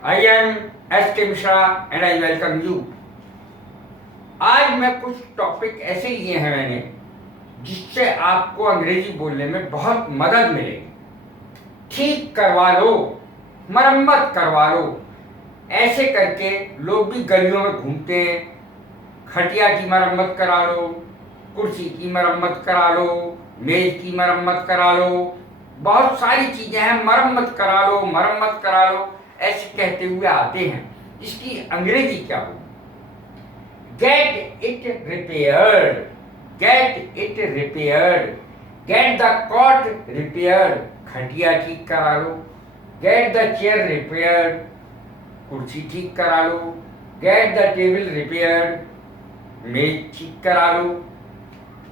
I am S.K. Mishra and I welcome you. आज मैं कुछ टॉपिक ऐसे लिए हैं मैंने जिससे आपको अंग्रेजी बोलने में बहुत मदद मिलेगी। ठीक करवा लो, मरम्मत करवा लो। ऐसे करके लोग भी गलियों में घूमते हैं। खटिया की मरम्मत करा लो, कुर्सी की मरम्मत करा लो, मेज की मरम्मत करा लो, बहुत सारी चीजें हैं, मरम्मत करा लो, मरम्मत करा लो, ऐसे कहते हुए आते हैं। इसकी अंग्रेजी क्या हो? Get it repaired, get it repaired, get the cot repaired, खटिया ठीक करा लो। गेट द चेयर रिपेयर्ड, कुर्सी ठीक करा लो। गेट द टेबल रिपेयर्ड, मेज ठीक करा लो।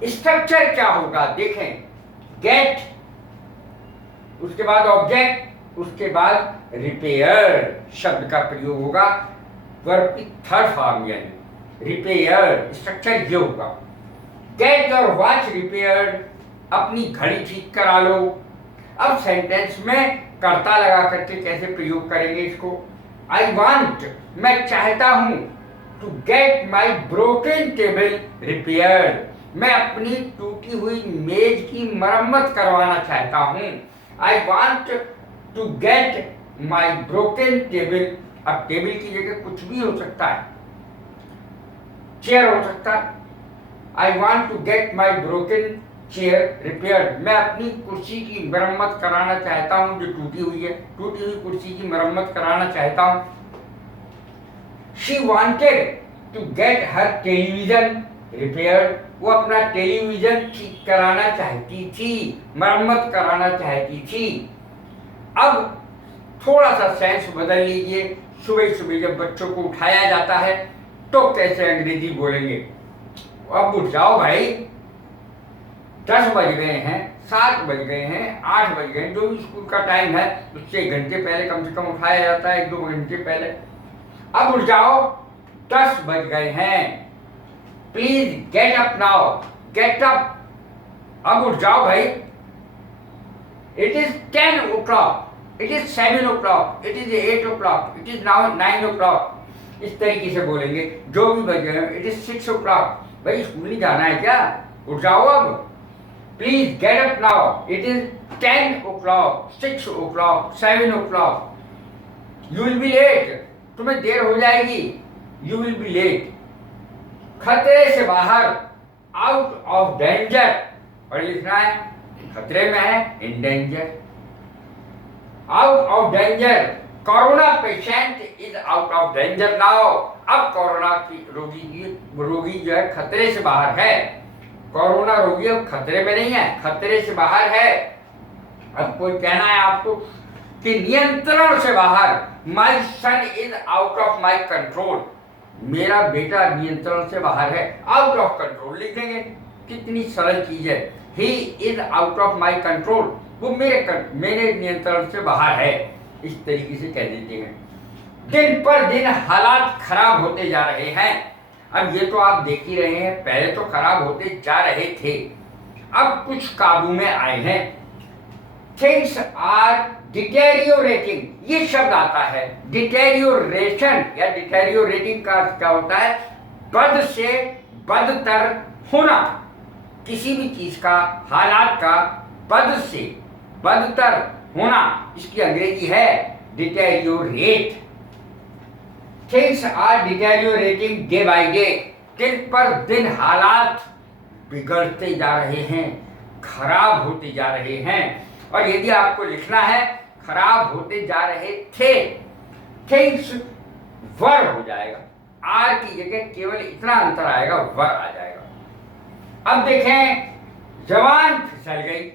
स्ट्रक्चर क्या होगा देखें, गेट, उसके बाद ऑब्जेक्ट, उसके बाद रिपेयर शब्द का प्रयोग होगा, वर्ब की थर्ड फॉर्म यानी रिपेयर। स्ट्रक्चर ये होगा। गेट योर वॉच रिपेयर्ड, अपनी घड़ी ठीक करा लो। अब सेंटेंस में कर्ता लगा करके कैसे प्रयोग करेंगे इसको? आई वांट, मैं चाहता हूं, to get my broken table repaired, मैं अपनी टूटी हुई मेज की मरम्मत करवाना चाहता हूं। I want to get my broken table. अब टेबल की जगह कुछ भी हो सकता है, चेयर हो सकता है। I want to get my broken chair repaired, मैं अपनी कुर्सी की मरम्मत कराना चाहता हूं जो टूटी हुई है, टूटी हुई कुर्सी की मरम्मत कराना चाहता हूं। She wanted to get her television repaired, वो अपना टेलीविजन ठीक कराना चाहती थी, मरम्मत कराना चाहती थी। अब थोड़ा सा सेंस बदल लीजिए। सुबह सुबह जब बच्चों को उठाया जाता है तो कैसे अंग्रेजी बोलेंगे? अब उठ जाओ भाई, 10 बज गए हैं, 7 बज गए हैं, 8 बज गए, जो भी स्कूल का टाइम है उससे 1 घंटे पहले कम से कम उठाया जाता है, 1-2 घंटे पहले। अब उठ जाओ, 10 बज गए हैं, please get up now, get up, अब उठ जाओ भाई। It is 10 o'clock, it is 7 o'clock, it is 8 o'clock, it is now 9 o'clock। इस तरीके से बोलेंगे जो भी बज गए। इट इज 6 o'clock, भाई स्कूल नहीं जाना है क्या? उठ जाओ अब, please get up now, it is 10 o'clock, 6 o'clock, 7 o'clock, you will be late, तुम्हें देर हो जाएगी, यू विल बी लेट। खतरे से बाहर, आउट ऑफ डेंजर, और लिखना है खतरे में है, in danger. Out of danger, corona patient is out of danger now, अब कोरोना की रोगी जो है खतरे से बाहर है। कोरोना रोगी अब खतरे में नहीं है, खतरे से बाहर है। अब कोई कहना है आपको कि नियंत्रण से बाहर, my son is out of my control, मेरा बेटा नियंत्रण से बाहर है, आउट ऑफ कंट्रोल लिख देंगे। कितनी सरल चीज है। He is out of my control, वो मेरे नियंत्रण से बाहर है, इस तरीके से कह देते हैं। दिन पर दिन हालात खराब होते जा रहे हैं। अब ये तो आप देख ही रहे हैं, पहले तो खराब होते जा रहे थे, अब कुछ काबू में आए हैं। थिंग्स आर डिटेरियोरेटिंग, ये शब्द आता है, डिटेरियोरेशन या डिटेरियोरेटिंग का अर्थ क्या होता है? बद से बदतर होना, किसी भी चीज का, हालात का बद से बदतर होना, इसकी अंग्रेजी है deteriorate. Things are deteriorating day by day, दिन पर दिन हालात बिगड़ते जा रहे हैं, खराब होते जा रहे हैं। और यदि आपको लिखना है खराब होते जा रहे थे, थिंग्स वर हो जाएगा, आर की जगह केवल इतना अंतर आएगा, वर आ जाएगा। अब देखें, जवान फिसल गई।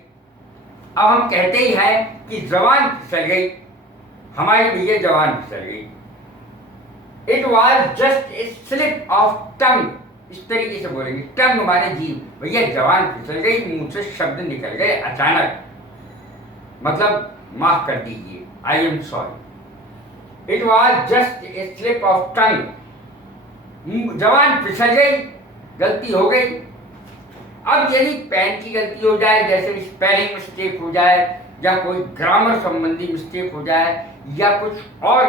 अब हम कहते ही हैं कि जवान फिसल गई, हमारी भैया जवान फिसल गई। It was just a slip of tongue, इस तरीके से बोलेंगे, टंग माने जीभ, भैया जवान फिसल गई, मुंह से शब्द निकल गए अचानक, मतलब माफ कर दीजिए, I am sorry. It was just a slip of tongue, जवान फिसल गई, गलती हो गई। अब यदि पेन की गलती हो जाए, जैसे स्पेलिंग मिस्टेक हो जाए, या कोई ग्रामर संबंधी मिस्टेक हो जाए, या कुछ और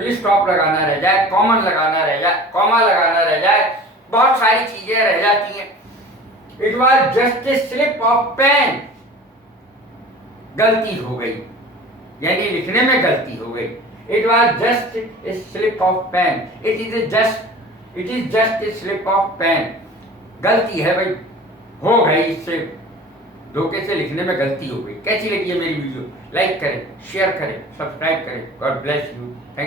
फुल स्टॉप लगाना रह जाए, कॉमन लगाना रह जाए, कॉमा लगाना रह जाए, बहुत सारी चीजें रह जाती हैं। It was just a slip of pen, गलती हो गई, यानी लिखने में गलती हो गई। It was just a slip of pen, it is just a slip of pen, गलती है भाई, हो गई, इससे धोखे से लिखने में गलती हो गई। कैसी लगी है मेरी वीडियो? लाइक करें, शेयर करें, सब्सक्राइब करें। God bless you. थैंक